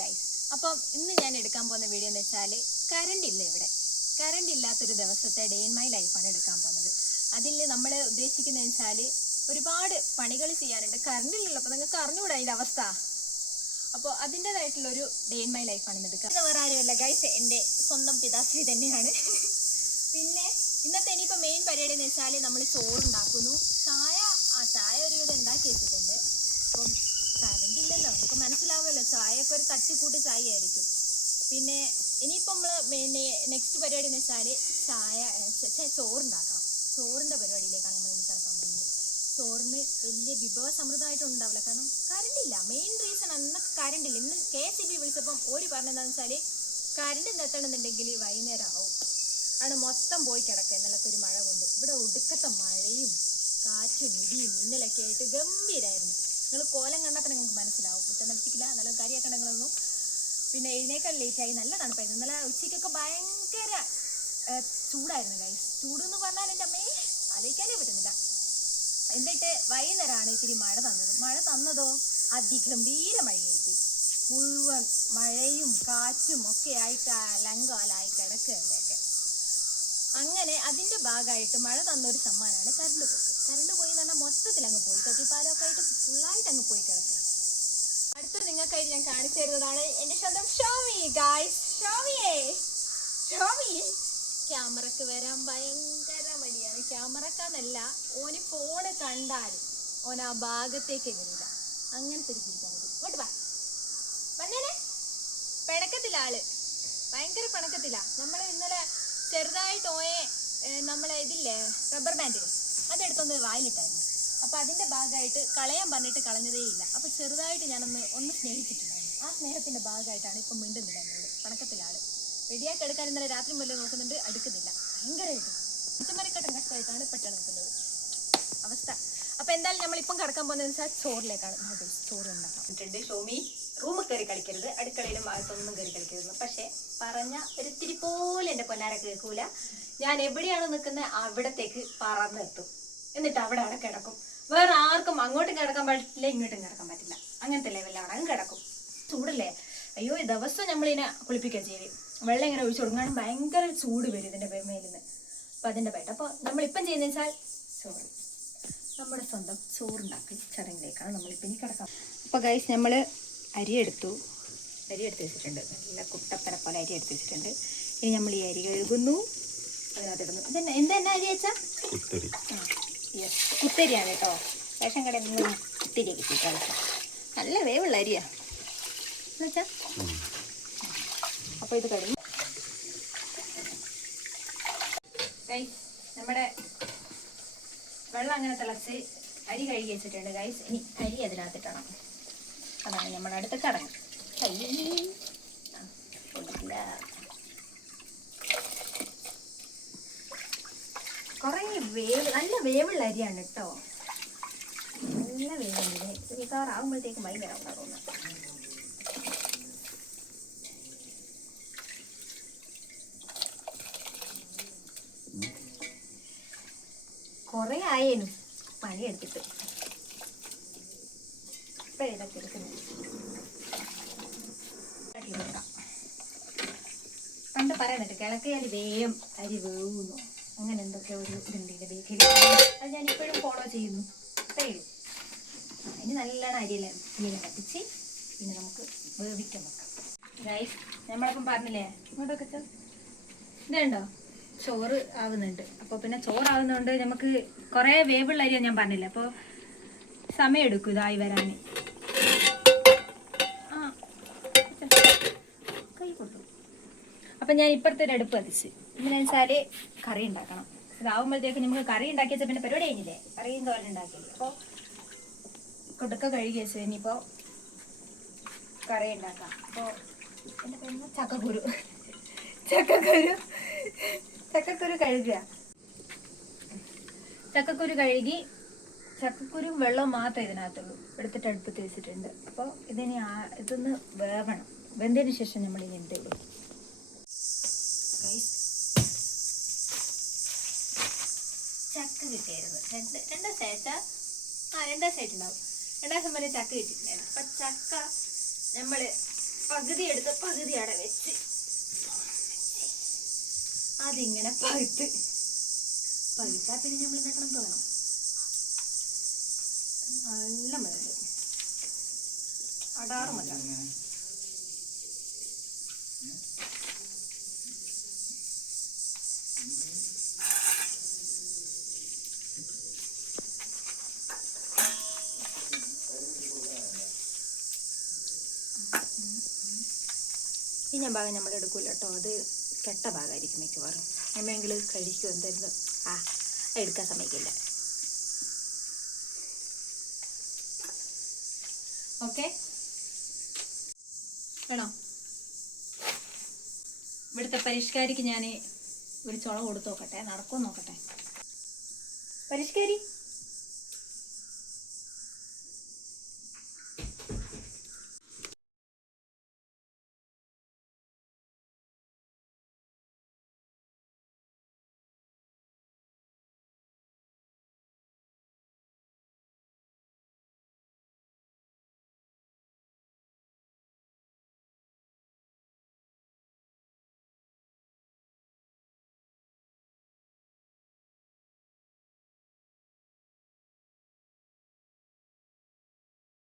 Guys, അപ്പം ഇന്ന് ഞാൻ എടുക്കാൻ പോകുന്ന വീഡിയോ എന്ന് വെച്ചാൽ കറണ്ട് ഇല്ല. ഇവിടെ കറണ്ട് ഇല്ലാത്തൊരു ദിവസത്തെ ഡേ ഇൻ മൈ ലൈഫാണ് എടുക്കാൻ പോകുന്നത്. അതിൽ നമ്മൾ ഉദ്ദേശിക്കുന്നത് വെച്ചാൽ ഒരുപാട് പണികൾ ചെയ്യാനുണ്ട്. കറണ്ട് ഇല്ലല്ലോ, അപ്പോൾ നിങ്ങൾക്ക് അറിഞ്ഞുകൂടാ അതിൻ്റെ അവസ്ഥ. അപ്പോൾ അതിൻ്റെതായിട്ടുള്ളൊരു ഡേ ഇൻ മൈ ലൈഫാണ് ഇന്ന് എടുക്കുക. വേറെ ആരുമല്ല ഗൈസ്, എൻ്റെ സ്വന്തം പിതാശ്രീ തന്നെയാണ്. പിന്നെ ഇന്നത്തെ ഇനിയിപ്പോൾ മെയിൻ പരിപാടി എന്ന് വെച്ചാൽ നമ്മൾ ചോറുണ്ടാക്കുന്നു. ചായ ഒരുവിധം ഉണ്ടാക്കി വെച്ചിട്ടുണ്ട്. അപ്പം കറണ്ട് ഇല്ലല്ലോ, നമുക്ക് മനസ്സിലാവുമല്ലോ, ചായയൊക്കെ ഒരു തട്ടിക്കൂട്ടി ചായ ആയിരിക്കും. പിന്നെ ഇനിയിപ്പോൾ നമ്മൾ നെക്സ്റ്റ് പരിപാടി എന്ന് വെച്ചാൽ ചോറുണ്ടാക്കണം. ചോറിൻ്റെ പരിപാടിയിലേക്കാണ് നമ്മൾ ഇനി കിടക്കാൻ പോകുന്നത്. ചോറിന് വലിയ വിഭവ സമൃദ്ധമായിട്ടുണ്ടാവില്ല, കാരണം കറണ്ട് ഇല്ല. മെയിൻ റീസൺ അന്ന് കറണ്ട് ഇല്ല. ഇന്ന് KSEB വിളിച്ചപ്പം ഓര് പറഞ്ഞതെന്ന് വെച്ചാൽ കറണ്ട് എത്തണമെന്നുണ്ടെങ്കിൽ വൈകുന്നേരം ആവും. ആണ് മൊത്തം പോയി കിടക്കുക ഇന്നലത്തെ ഒരു മഴ കൊണ്ട്. ഇവിടെ ഒടുക്കത്തെ മഴയും കാറ്റും ഇടിയും ഇന്നലൊക്കെ ആയിട്ട് ഗംഭീരമായിരുന്നു. നിങ്ങൾ കോലം കണ്ടാൽ തന്നെ നിങ്ങൾക്ക് മനസ്സിലാവും. കുറ്റം നടിച്ചിട്ടില്ല, നല്ല കറിയൊക്കെ ഉണ്ടെങ്കിലൊന്നും. പിന്നെ എഴുന്നേക്കാൻ ലേറ്റായി, നല്ല തണുപ്പായിരുന്നു. ഇന്നലെ ഉച്ചയ്ക്കൊക്കെ ഭയങ്കര ചൂടായിരുന്നു ഗൈസ്. ചൂടെന്ന് പറഞ്ഞാൽ എൻ്റെ അമ്മയെ ആലോചിക്കാനേ പറ്റുന്നില്ല. എന്നിട്ട് വൈകുന്നേരമാണ് ഇത്തിരി മഴ തന്നത്. മഴ തന്നതോ അതിഗംഭീര മഴയായിപ്പോയി. മുഴുവൻ മഴയും കാറ്റും ഒക്കെ ആയിട്ട് അലങ്കോലായി കിടക്കുകയുടെയൊക്കെ. അങ്ങനെ അതിൻ്റെ ഭാഗമായിട്ട് മഴ തന്നൊരു സമ്മാനമാണ് കറണ്ട് പോക്ക്. കറണ്ട് പോയി എന്ന് പറഞ്ഞാൽ മൊത്തത്തിൽ അങ്ങ് പോയി. തൊട്ടിപ്പാലമൊക്കെ ആയിട്ട് ഫുള്ളായിട്ട് അങ്ങ് പോയി കിടക്കുക. അടുത്തത് നിങ്ങൾക്കായിട്ട് ഞാൻ കാണിച്ചു തരുന്നതാണ് എൻ്റെ സ്വന്തം ഷോമി ഗായ്സ്. ഷോമി ക്യാമറക്ക് വരാൻ ഭയങ്കര മടിയാണ്. ക്യാമറക്കാന്നല്ല, ഓന് ഫോണ് കണ്ടാലും ഓൻ ആ ഭാഗത്തേക്ക് വരില്ല. അങ്ങനത്തെ ഒരു ചിരിക്കാണ്. ഇങ്ങോട്ട് വന്നേനെ. പിണക്കത്തില്ല ആള്, ഭയങ്കര പിണക്കത്തില്ല. നമ്മൾ ഇന്നലെ ചെറുതായിട്ട് ഓയെ നമ്മളെ ഇതില്ലേ റബ്ബർ ബാൻഡിൽ അതെടുത്തൊന്ന് വായിലിട്ടായിരുന്നു. അപ്പോൾ അതിൻ്റെ ഭാഗമായിട്ട് കളയാൻ പറഞ്ഞിട്ട് കളഞ്ഞതേ ഇല്ല. അപ്പോൾ ചെറുതായിട്ട് ഞാനൊന്ന് സ്നേഹിച്ചിട്ടുണ്ടായിരുന്നു. ആ സ്നേഹത്തിൻ്റെ ഭാഗമായിട്ടാണ് ഇപ്പം മിണ്ടുന്നില്ല എന്നോട്. പണക്കത്തിലാള് റെഡിയാക്കി എടുക്കാൻ ഇന്നലെ രാത്രി മുതലേ നോക്കുന്നുണ്ട്, അടുക്കുന്നില്ല. ഭയങ്കരമായിട്ട് ഉച്ചമരക്കട്ടം കഷ്ടമായിട്ടാണ് പെട്ടെന്ന് നിൽക്കുന്നത് അവസ്ഥ. അപ്പോൾ എന്തായാലും നമ്മളിപ്പം കിടക്കാൻ പോകുന്നത് വെച്ചാൽ ചോറിലേക്കാണ്. ചോറ് ഉണ്ടാക്കാം. ഷോമി റൂമിൽ കയറി കളിക്കരുത്, അടുക്കളയിലും ഭാഗത്തൊന്നും കയറി കളിക്കരുത്. പക്ഷേ പറഞ്ഞ ഒരിത്തിരി പോലെ എൻ്റെ പൊന്നാരൊക്കെ കേൾക്കൂല. ഞാൻ എവിടെയാണ് നിൽക്കുന്നത് അവിടത്തേക്ക് പറന്നെത്തും. എന്നിട്ട് അവിടെ കിടക്കും. വേറെ ആർക്കും അങ്ങോട്ടും കിടക്കാൻ പറ്റില്ല, ഇങ്ങോട്ടും കിടക്കാൻ പറ്റില്ല. അങ്ങനത്തെ ലെവലാണ് അങ്ങ് കിടക്കും. ചൂടല്ലേ, അയ്യോ ദിവസം നമ്മളിതിനെ കുളിപ്പിക്കുക ചെയ്യും. വെള്ളം ഇങ്ങനെ ഒഴിച്ചു കൊടുക്കണം, ഭയങ്കര ചൂട് വരും ഇതിൻ്റെ മേലിൽ നിന്ന്. അപ്പം അതിൻ്റെ പേട്ട. അപ്പോൾ നമ്മളിപ്പം ചെയ്യുന്നത് വെച്ചാൽ ചോറ്, നമ്മുടെ സ്വന്തം ചോറുണ്ടാക്കി ചടങ്ങിലേക്കാണ് നമ്മളിപ്പം ഇനി കിടക്കാം. അപ്പോൾ ഗൈസ്, നമ്മൾ അരി എടുത്ത് വെച്ചിട്ടുണ്ട്. നല്ല കുട്ടപ്പന പോലെ അരി എടുത്ത് വെച്ചിട്ടുണ്ട്. ഇനി നമ്മൾ ഈ അരി കഴുകുന്നു, അതിനകത്തിടുന്നു. ഇതെന്നെ എന്തെന്നെ അരി വെച്ചാൽ യെസ്, കുത്തരിയാണ് കേട്ടോ. റേഷൻ കടയിൽ നിന്ന് കുത്തിരിയൊക്കെ കിട്ടിയിട്ടാണ്. നല്ല വേവുള്ള അരിയാണ് എന്നുവെച്ചാൽ. അപ്പോൾ ഇത് കഴിഞ്ഞു ഗൈസ്. നമ്മുടെ വെള്ളം അങ്ങനെ തിളച്ച് അരി കഴുകി വെച്ചിട്ടുണ്ട് ഗൈസ്. ഇനി അരി അതിനകത്തിട്ടണം. അതാണ് നമ്മുടെ അടുത്ത് കടങ്ങ്. കുറേ നല്ല വേവുള്ള അരിയാണ് കേട്ടോ. നല്ല വേവുണ്ട്. മിക്കവാറാകുമ്പോഴത്തേക്കും ഭയങ്കര ഉണ്ടാകുന്നു. കുറേ ആയേനും പണിയെടുത്തിട്ട് ഇപ്പം ഇതൊക്കെ എടുക്കുന്നു. പണ്ട് പറയുന്നുണ്ട് കിളക്കിയാൽ വേഗം അരി വേവുന്നു, അങ്ങനെ എന്തൊക്കെ ഒരു ഇതുണ്ട് ഇതിൻ്റെ ബേക്കിൽ. അത് ഞാനിപ്പോഴും ഫോളോ ചെയ്യുന്നു. അത്രയേ ഉള്ളൂ. ഇനി നല്ലോണം അരിയില കത്തിച്ച് പിന്നെ നമുക്ക് വേവിക്കാൻ വെക്കാം ഗൈസ്. നമ്മളിപ്പം പറഞ്ഞില്ലേ ഇങ്ങോട്ടൊക്കെ ഇതുണ്ടോ, ചോറ് ആവുന്നുണ്ട്. അപ്പോൾ പിന്നെ ചോറാവുന്നതുകൊണ്ട് നമുക്ക് കുറേ വേവുള്ള അരിയാണ് ഞാൻ പറഞ്ഞില്ല. അപ്പോൾ സമയം എടുക്കും ഇതായി വരാൻ. കൈ കൊടുത്തു. അപ്പം ഞാൻ ഇപ്പുറത്തെ ഒരു അടുപ്പ് കത്തിച്ച് എന്നു വെച്ചാൽ കറി ഉണ്ടാക്കണം. ഇതാവുമ്പോഴത്തേക്ക് നമുക്ക് കറി ഉണ്ടാക്കി വെച്ചാൽ പിന്നെ പരിപാടി കഴിഞ്ഞില്ലേ, കറിയും തോരൻ ഉണ്ടാക്കിയില്ലേ. അപ്പോൾ കൊടുക്ക കഴുകി വെച്ച് ഇനിയിപ്പോൾ കറി ഉണ്ടാക്കാം. അപ്പോൾ എൻ്റെ പേര് ചക്കക്കുരു കഴുകുക. ചക്കക്കുരു കഴുകി, ചക്കക്കുരു വെള്ളം മാത്രമേ ഇതിനകത്തുള്ളൂ, എടുത്തിട്ട് അടുപ്പത്ത് വെച്ചിട്ടുണ്ട്. അപ്പോൾ ഇതൊന്ന് വേവണം. വെന്തതിന് ശേഷം നമ്മൾ ഇനി എന്ത് ചെയ്യും. ചക്ക കിട്ടിയായിരുന്നു രണ്ട് ദിവസമായിട്ടുണ്ടാവും. 2 ദിവസം വരെ ചക്ക കിട്ടിയിട്ടുണ്ടായിരുന്നു. അപ്പം ചക്ക നമ്മൾ പകുതി എടുത്ത് പകുതി അവിടെ വെച്ച് അതിങ്ങനെ പഴുത്താ പിന്നെ നമ്മൾ എന്താക്കണം തോന്നണം നല്ല മുളക് അടാറ് മതി. പിന്നെ ഭാഗം നമ്മൾ എടുക്കൂല കേട്ടോ, അത് കെട്ട ഭാഗമായിരിക്കും മിക്കവാറും. എന്നെങ്കിൽ കഴിക്കും എന്തായിരുന്നു എടുക്കാൻ സമ്മതിക്കില്ല. ഓക്കെ വേണോ? ഇവിടുത്തെ പരിഷ്കാരിക്ക് ഞാൻ ഒരു ചുള കൊടുത്തു നോക്കട്ടെ, നടക്കുമോ നോക്കട്ടെ. പരിഷ്കാരി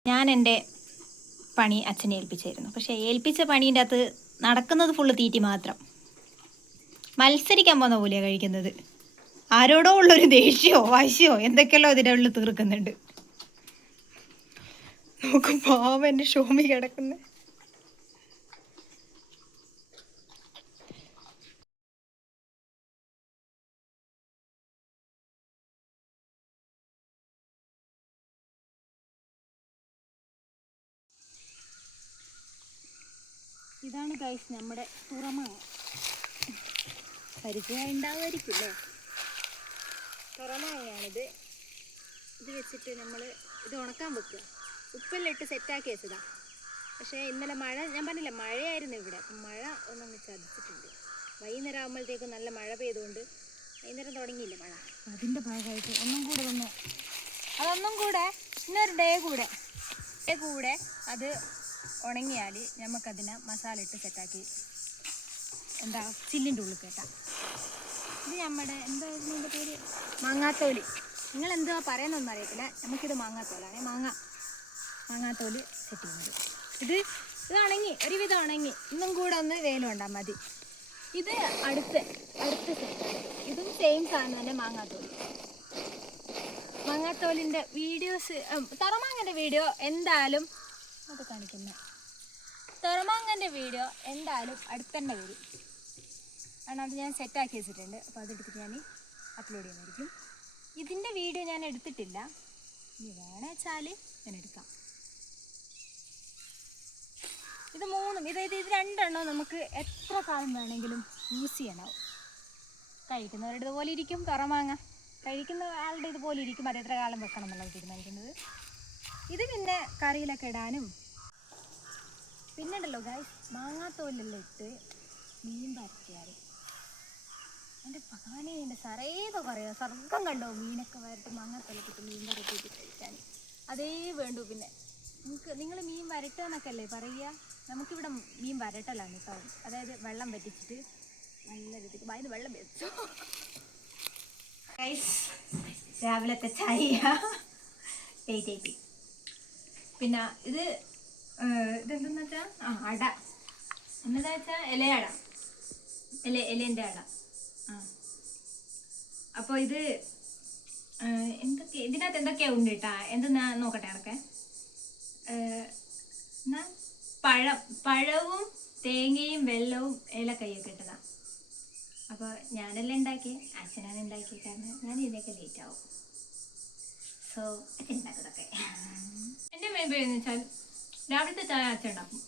ഞാൻ എൻ്റെ പണി അച്ഛനെ ഏൽപ്പിച്ചായിരുന്നു. പക്ഷേ ഏൽപ്പിച്ച പണീൻ്റെ അകത്ത് നടക്കുന്നത് ഫുള്ള് തീറ്റി മാത്രം. മത്സരിക്കാൻ പോകുന്ന പോലെയാണ് കഴിക്കുന്നത്. ആരോടോ ഉള്ളൊരു ദേഷ്യമോ വാശിയോ എന്തൊക്കെയല്ലോ ഇതിൻ്റെ ഉള്ളിൽ തീർക്കുന്നുണ്ട്. നമുക്ക് പാവം എൻ്റെ ഷോമി കിടക്കുന്നത്. ഇതാണ് ഗൈസ് നമ്മുടെ തുറമാങ്ങ. പരിചയം ഉണ്ടാവുമായിരിക്കില്ലേ? തുറമാങ്ങയാണിത്. ഇത് വെച്ചിട്ട് നമ്മൾ ഇത് ഉണക്കാൻ വെക്കുക. ഉപ്പെല്ലാം സെറ്റാക്കി വെച്ചതാ. പക്ഷേ ഇന്നലെ മഴ, ഞാൻ പറഞ്ഞില്ല മഴയായിരുന്നു ഇവിടെ. മഴ ഒന്നൊന്ന് ചതിച്ചിട്ടുണ്ട്. വൈകുന്നേരം ആകുമ്പോഴത്തേക്കും നല്ല മഴ പെയ്തുകൊണ്ട് വൈകുന്നേരം തുടങ്ങിയില്ല മഴ. അതിൻ്റെ ഭാഗമായിട്ട് അതൊന്നും കൂടെ ഇന്നൊരു ഡേ കൂടെ അത് ഉണങ്ങിയാൽ നമുക്കതിനെ മസാല ഇട്ട് സെറ്റാക്കി ചില്ലിൻ്റെ ഉള്ളിൽ കേട്ടാം. ഇത് നമ്മുടെ എന്തായിരുന്നു എൻ്റെ പേര്, മാങ്ങാത്തോലി. നിങ്ങൾ എന്തുവാ പറയുന്നതെന്ന് അറിയത്തില്ല. നമുക്കിത് മാങ്ങാത്തോലാണ്. മാങ്ങാത്തോല് സെറ്റ് ചെയ്യുന്നത്. ഇത് ഉണങ്ങി, ഒരുവിധം ഉണങ്ങി. ഇന്നും കൂടെ ഒന്ന് വെയിലുണ്ടാൽ മതി. ഇത് അടുത്ത് സെറ്റാണ്. ഇതും സെയിം സാധനം തന്നെ. മാങ്ങാത്തോലിൻ്റെ വീഡിയോസ്, തുറമാങ്ങൻ്റെ വീഡിയോ എന്തായാലും അത് കാണിക്കുന്നത്. തുറമാങ്ങൻ്റെ വീഡിയോ എന്തായാലും അടുത്തന്നെ വരും. കാരണം അത് ഞാൻ സെറ്റാക്കി വെച്ചിട്ടുണ്ട്. അപ്പോൾ അതെടുത്തിട്ട് ഞാൻ അപ്ലോഡ് ചെയ്യുന്നതായിരിക്കും. ഇതിൻ്റെ വീഡിയോ ഞാൻ എടുത്തിട്ടില്ല. ഇനി വേണമെന്ന് വെച്ചാൽ ഞാൻ എടുക്കാം. ഇത് രണ്ടെണ്ണം നമുക്ക് എത്ര കാലം വേണമെങ്കിലും യൂസ് ചെയ്യണം. കഴിക്കുന്നവരുടെ ഇതുപോലെ ഇരിക്കും. തുറമാങ്ങ കഴിക്കുന്ന ആളുടെ ഇതുപോലെ ഇരിക്കും. അത് എത്ര കാലം വെക്കണം എന്നുള്ളത് തീരുമാനിക്കുന്നത്. ഇത് പിന്നെ കറിയിലൊക്കെ ഇടാനും. പിന്നെ ഉണ്ടല്ലോ ഗൈസ്, മാങ്ങാത്തോലെല്ലാം ഇട്ട് മീൻ വരട്ടിയാൽ എൻ്റെ ഭഗവാനെ, എൻ്റെ സറേതോ പറയുക, സ്വർഗം കണ്ടോ? മീനൊക്കെ വരട്ടി മാങ്ങാത്തോലൊക്കെ ഇട്ട് മീൻ വരട്ടിയിട്ട് കഴിക്കാൻ അതേ വേണ്ടു. പിന്നെ നിങ്ങൾ മീൻ വരട്ടുക എന്നൊക്കെ അല്ലേ പറയുക? നമുക്കിവിടെ മീൻ വരട്ടലാണ് കേട്ടോ. അതായത് വെള്ളം വറ്റിച്ചിട്ട് നല്ല രീതിക്ക് വായിന്ന് വെള്ളം വെച്ചു. ഗൈസ്, രാവിലത്തെ ചായ എയ്റ്റ്. പിന്നെ ഇതെന്തെന്ന് വെച്ചാൽ അട. എന്താ വെച്ചാൽ ഇലയട, ഇലേൻ്റെ അട. അപ്പോൾ ഇത് ഇതിനകത്ത് എന്തൊക്കെയാ ഉണ്ട് കേട്ടാ. എന്തെന്നാ നോക്കട്ടെ അതൊക്കെ. പഴവും തേങ്ങയും വെള്ളവും ഏലക്കയ്യൊക്കെ ഇട്ടതാ. അപ്പോൾ ഞാനെല്ലാം ഉണ്ടാക്കി, അച്ഛനാണ് ഉണ്ടാക്കി. കാരണം ഞാൻ ഇതിനൊക്കെ ലേറ്റ് ആവും. സോ അച്ഛൻ ഉണ്ടാക്കുന്നതൊക്കെ. എൻ്റെ മെയിൻ പേരെന്ന് വെച്ചാൽ രാവിലത്തെ ചായ അച്ഛൻ ഉണ്ടാക്കും.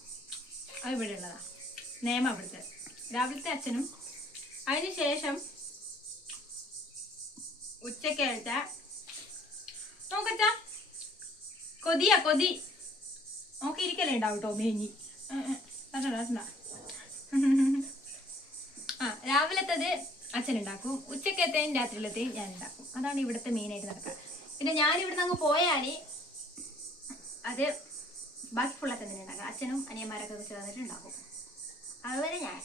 അത് ഇവിടെ ഉള്ളതാ നിയമം. അവിടുത്തെ രാവിലത്തെ അച്ഛനും അതിന് ശേഷം ഉച്ചയ്ക്ക് കഴിച്ചാൽ നോക്കച്ചാ കൊതി നോക്കിയിരിക്കലേ ഉണ്ടാവും കേട്ടോ. മേഞ്ഞി രാവിലത്തത് അച്ഛനുണ്ടാക്കും. ഉച്ചക്കത്തെയും രാത്രിയിലത്തെയും ഞാൻ ഉണ്ടാക്കും. അതാണ് ഇവിടുത്തെ മെയിനായിട്ട് നടക്കുക. പിന്നെ ഞാനിവിടുന്ന് അങ്ങ് പോയാൽ അത് ബാക്കി ഫുള്ളൊക്കെ തന്നെ ഉണ്ടാക്കാം. അച്ഛനും അനിയന്മാരൊക്കെ ചേർന്നിട്ട് ഉണ്ടാക്കും. അതുവരെ ഞാൻ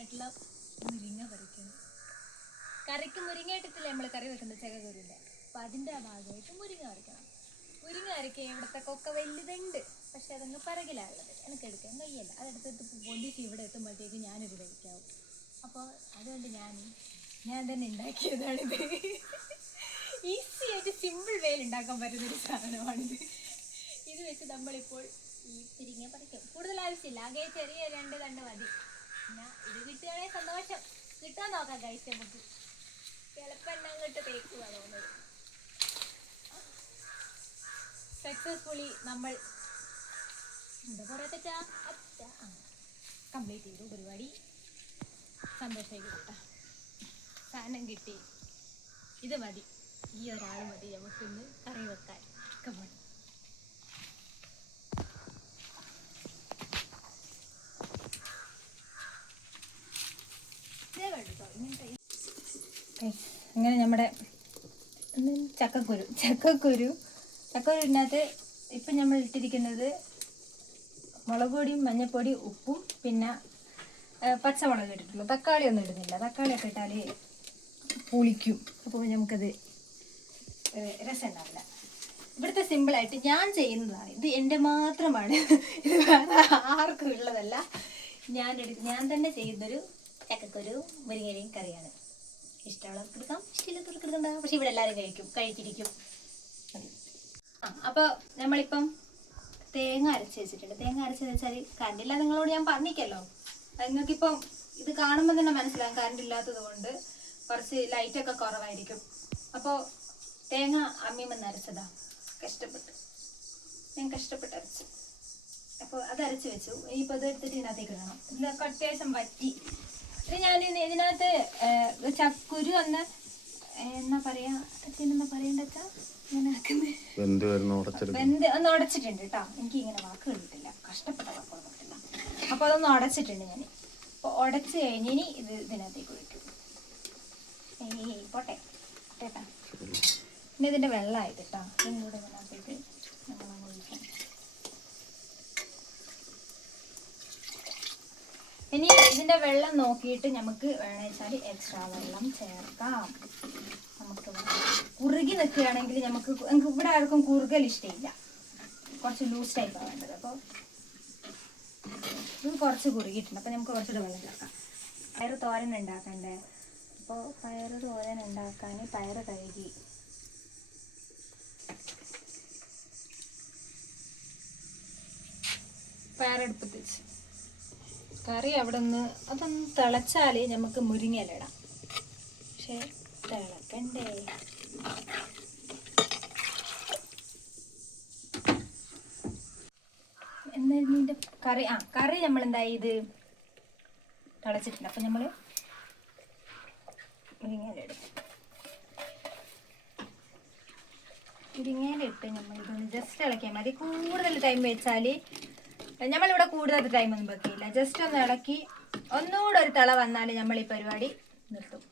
ായിട്ടുള്ള മുരിങ്ങ പറിക്കണം. കറിക്ക് മുരിങ്ങ ഇട്ടിട്ടില്ല നമ്മൾ കറി വെക്കുന്നത് ചക്കക്കുരുവിൻ്റെ. അപ്പം അതിൻ്റെ ഭാഗമായിട്ട് മുരിങ്ങ പറിക്കണം. മുരിങ്ങ അരയ്ക്കുക ഇവിടുത്തെ കൊക്ക വലുതുണ്ട്, പക്ഷെ അതങ്ങ് പിറകിലാണുള്ളത്. എനിക്ക് എടുക്കാൻ കഴിയല്ല. അതെടുത്തിട്ട് പൊന്തിച്ച് ഇവിടെ എത്തുമ്പോഴത്തേക്ക് ഞാനൊരു കഴിക്കാവും. അപ്പോൾ അതുകൊണ്ട് ഞാൻ തന്നെ ഉണ്ടാക്കിയതാണിത്. ഈസി ആയിട്ട് സിമ്പിൾ വേയിൽ ഉണ്ടാക്കാൻ പറ്റുന്നൊരു സാധനമാണിത്. ഇത് വെച്ച് നമ്മളിപ്പോൾ ഈ മുരിങ്ങ പറിക്കും. കൂടുതൽ ആവശ്യമില്ല, ആകെ ചെറിയ 2 തണ്ട് മതി. പിന്നെ ഇത് കിട്ടുകയാണെങ്കിൽ സന്തോഷം. കിട്ടാൻ നോക്കാം കഴിച്ച് നമുക്ക്. ചിലപ്പോൾ എണ്ണ അങ്ങോട്ട് തേക്കുക തോന്നുന്നത്. സക്സസ്ഫുള്ളി നമ്മൾ എന്താ പറയച്ചാ കംപ്ലീറ്റ് ചെയ്തു പരിപാടി. സന്തോഷമായി കിട്ടാം. സാധനം കിട്ടി. ഇത് മതി, ഈ ഒരാൾ മതി നമുക്കിന്ന് കറി വെക്കാൻ. കമോൺ. അങ്ങനെ നമ്മുടെ ചക്കക്കുരുവിനകത്ത് ഇപ്പം നമ്മൾ ഇട്ടിരിക്കുന്നത് മുളക് പൊടിയും മഞ്ഞൾപ്പൊടി ഉപ്പും പിന്നെ പച്ചമുളക് ഇട്ടിട്ടുള്ളൂ. തക്കാളി ഒന്നും ഇടുന്നില്ല. തക്കാളിയൊക്കെ ഇട്ടാൽ പുളിക്കും. അപ്പോൾ നമുക്കത് രസം ഉണ്ടാവില്ല. ഇവിടുത്തെ സിമ്പിളായിട്ട് ഞാൻ ചെയ്യുന്നതാണ്. ഇത് എൻ്റെ മാത്രമാണ്, ഇത് വേറെ ആർക്കും ഉള്ളതല്ല. ഞാൻ തന്നെ ചെയ്യുന്നൊരു ചക്കക്കുരു മുരിങ്ങയിലയും കറിയാണ്. ഇഷ്ടമുള്ളവർക്ക് എടുക്കാം, ഇഷ്ടമില്ലാത്തവർക്ക് എടുക്കണ്ട. പക്ഷെ ഇവിടെ എല്ലാവരും കഴിച്ചിരിക്കും. അപ്പോൾ നമ്മളിപ്പം തേങ്ങ അരച്ച് വെച്ചിട്ടുണ്ട്. തേങ്ങ അരച്ചെന്ന് വെച്ചാൽ കറണ്ടില്ല, നിങ്ങളോട് ഞാൻ പറഞ്ഞിക്കല്ലോ. നിങ്ങൾക്കിപ്പം ഇത് കാണുമ്പോൾ തന്നെ മനസ്സിലാകും കറണ്ട് ഇല്ലാത്തത് കൊണ്ട് കുറച്ച് ലൈറ്റൊക്കെ കുറവായിരിക്കും. അപ്പോൾ തേങ്ങ അമ്മിമെന്ന് അരച്ചതാ, ഞാൻ കഷ്ടപ്പെട്ട് അരച്ചു. അപ്പോൾ അത് അരച്ച് വെച്ചു. ഇനിയിപ്പോൾ അത് എടുത്തിട്ട് ഇതിനകത്തേക്ക് ഇടണം. ഇതിലൊക്കെ അത്യാവശ്യം വറ്റി. ഇത് ഞാൻ ഇതിനകത്ത് ചക്കുരു ഒന്ന് എന്നാ പറയാ, എന്താ പറയണ്ട വെച്ചാ വെന്ത് ഒന്ന് ഉടച്ചിട്ടുണ്ട് കേട്ടോ. എനിക്ക് ഇങ്ങനെ വാക്ക് കിട്ടില്ല, കഷ്ടപ്പെട്ട വാക്കുകൾ കിട്ടില്ല. അപ്പോൾ അതൊന്ന് ഉടച്ചിട്ടുണ്ട് ഞാൻ. അപ്പോൾ ഉടച്ച് കഴിഞ്ഞ് ഇനി ഇതിനകത്തേക്ക് ഒഴിക്കും. പോട്ടെ കേട്ടാ. പിന്നെ ഇതിൻ്റെ വെള്ളമായിട്ട് കേട്ടോ, ഇതും കൂടെ ഇതിനകത്തേക്ക് നമ്മളങ്ങ് ഒഴിക്കാം. ഇനി ഇതിൻ്റെ വെള്ളം നോക്കിയിട്ട് നമുക്ക് വേണമെന്നുവെച്ചാൽ എക്സ്ട്രാ വെള്ളം ചേർക്കാം. നമുക്ക് കുറുകി നിൽക്കുകയാണെങ്കിൽ നമുക്ക് ഇവിടെ ആർക്കും കുറുകൽ ഇഷ്ടമില്ല, കുറച്ച് ലൂസ് ടൈപ്പാണ് വേണ്ടത്. അപ്പോൾ ഇത് കുറച്ച് കുറുകിയിട്ടുണ്ട്. അപ്പോൾ നമുക്ക് കുറച്ചുകൂടെ വെള്ളം ചേർക്കാം. പയറ് തോരൻ ഉണ്ടാക്കണ്ടേ? അപ്പോൾ പയറ് തോരൻ ഉണ്ടാക്കാൻ പയറ് കഴുകി പയറെടുപ്പത്ത് വെച്ച് കറി അവിടെ നിന്ന് അതൊന്ന് തിളച്ചാൽ നമുക്ക് മുരിങ്ങയില ഇടാം. പക്ഷേ തിളക്കണ്ടേ? എന്നതിൻ്റെ കറി നമ്മൾ എന്തായി ഇത് തിളച്ചിട്ടുണ്ട്. അപ്പം നമ്മൾ മുരിങ്ങയില ഇടും. മുരിങ്ങയിലിട്ട് നമ്മൾ ഇതൊന്ന് ജസ്റ്റ് ഇളക്കിയാൽ മതി. കൂടുതൽ ടൈം വെച്ചാൽ നമ്മളിവിടെ കൂടുതൽ ടൈമൊന്നും വെക്കില്ല. ജസ്റ്റ് ഒന്ന് ഇളക്കി ഒന്നുകൂടെ ഒരു തിള വന്നാൽ നമ്മൾ ഈ പരിപാടി നിർത്തും.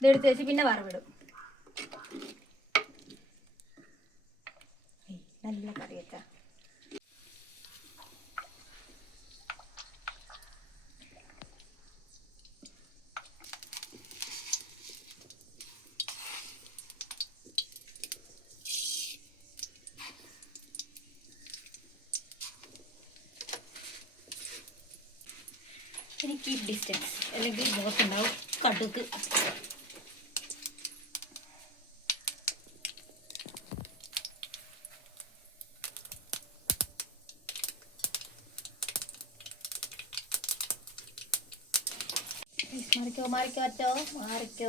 ഇതെടുത്ത് വെച്ച് പിന്നെ വറവിടും. നല്ല കറി വെച്ചാ എനിക്ക് കീപ് ഡിസ്റ്റൻസ്, അല്ലെങ്കിൽ ബോട്ടുണ്ടാവും കടുക്ക്. മാറിക്കോ.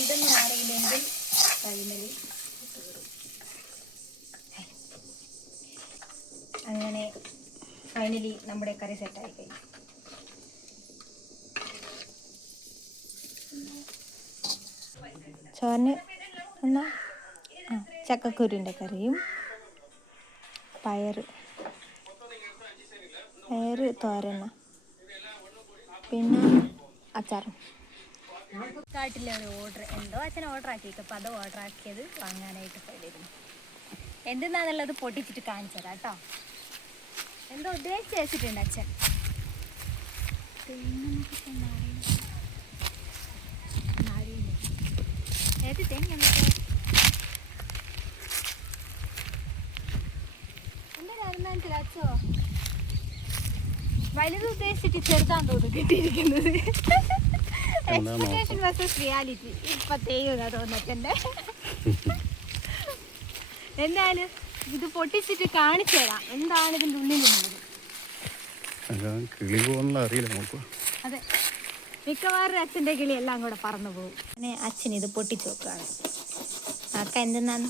ഇതൊന്നും മാറിയില്ലെങ്കിൽ കൈമലി. അങ്ങനെ ഫൈനലി നമ്മുടെ കറി സെറ്റായി കഴിഞ്ഞു. ചോറിന് എന്നാ ചക്കക്കുരുവിൻ്റെ കറിയും പയറ് തോരന പിന്നെ അച്ചാറും. കാട്ടിലെ ഒരു ഓർഡർ എന്തോ അച്ഛൻ ഓർഡർ ആക്കിയിട്ട് അപ്പം അത് ഓർഡർ ആക്കിയത് വാങ്ങാനായിട്ട് പോയിരുന്നു. എന്തെന്നാന്നുള്ളത് പൊട്ടിച്ചിട്ട് കാണിച്ചു തരാം കേട്ടോ. എന്തോ ഉദ്ദേശിച്ച് വെച്ചിട്ടുണ്ട് അച്ഛൻ. ഏത് തേങ്ങ എന്താ അച്ഛോ വലുത് ഉദ്ദേശിച്ചിട്ട് ചെറുതാന്ന് തോന്നുന്നു കിട്ടിയിരിക്കുന്നത്. എക്സ്പെക്ടേഷൻ വേഴ്സസ് റിയാലിറ്റി ഇപ്പൊ ചെയ്യുക തോന്നട്ടെ. എന്തായാലും ഇത് പൊട്ടിച്ചിട്ട് കാണിച്ചു തരാം എന്താണ് ഇതിൻ്റെ ഉള്ളിലുള്ളത്. അതെ, മിക്കവാറും അച്ഛൻ്റെ കിളി എല്ലാം കൂടെ പറന്നു പോകും. പിന്നെ അച്ഛൻ ഇത് പൊട്ടിച്ചു നോക്കുകയാണ്. ആക്ക എന്തെന്നാണ്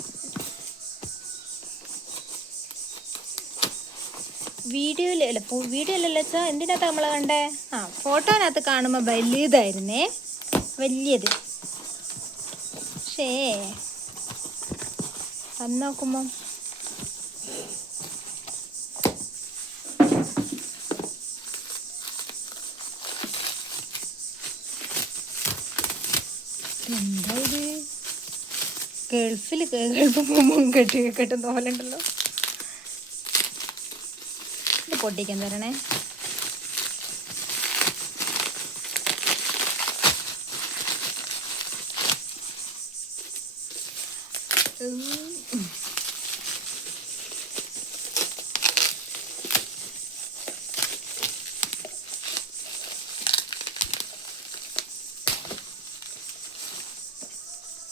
വീഡിയോയിലല്ല വെച്ചാൽ എന്തിനകത്ത് നമ്മൾ കണ്ടേ? ഫോട്ടോനകത്ത് കാണുമ്പോൾ വലിയതായിരുന്നേ, വലിയത്. പക്ഷേ വന്ന് നോക്കുമ്പം എന്താ ഇത്? ഗൾഫ് പോകുമ്പോൾ കെട്ടുന്ന പോലെ ഉണ്ടല്ലോ. ഇത് പൊട്ടിക്കാൻ തരണേ.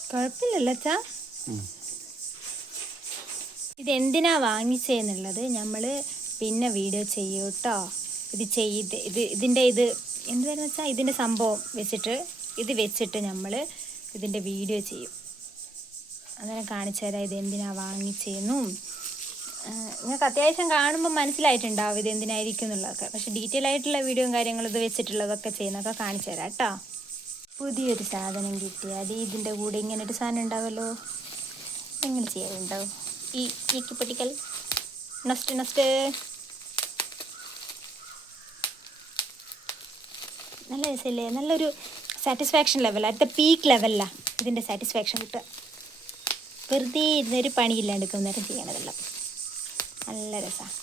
കുഴപ്പമില്ലല്ലോ അച്ഛാ. ഇതെന്തിനാ വാങ്ങിച്ചെന്നുള്ളത് നമ്മൾ പിന്നെ വീഡിയോ ചെയ്യും കേട്ടോ. ഇതിൻ്റെ എന്താണെന്ന് വെച്ചാൽ ഇതിൻ്റെ സംഭവം വെച്ചിട്ട് നമ്മൾ ഇതിൻ്റെ വീഡിയോ ചെയ്യും. അന്നേരം കാണിച്ചു തരാം ഇത് എന്തിനാ വാങ്ങിച്ചെന്നും. നിങ്ങൾക്ക് അത്യാവശ്യം കാണുമ്പോൾ മനസ്സിലായിട്ടുണ്ടാവും ഇത് എന്തിനായിരിക്കും എന്നുള്ളതൊക്കെ. പക്ഷെ ഡീറ്റെയിൽ ആയിട്ടുള്ള വീഡിയോയും കാര്യങ്ങളും ഇത് വെച്ചിട്ടുള്ളതൊക്കെ ചെയ്യുന്നതൊക്കെ കാണിച്ചു തരാം കേട്ടോ. പുതിയൊരു സാധനം കിട്ടിയാൽ ഇതിൻ്റെ കൂടെ ഇങ്ങനെ ഒരു സാധനം ഉണ്ടാവുമല്ലോ. എങ്ങനെ ചെയ്യാറുണ്ടാവും ഈ പൊട്ടിക്കൽ നസ്റ്റ് നല്ല രസമല്ലേ? നല്ലൊരു സാറ്റിസ്ഫാക്ഷൻ ലെവൽ, അടുത്ത പീക്ക് ലെവലിലാണ് ഇതിൻ്റെ സാറ്റിസ്ഫാക്ഷൻ കിട്ടുക. വെറുതെ ഇരുന്നൊരു പണിയില്ലാണ്ട് നേരം ചെയ്യണതെല്ലാം നല്ല രസമാണ്.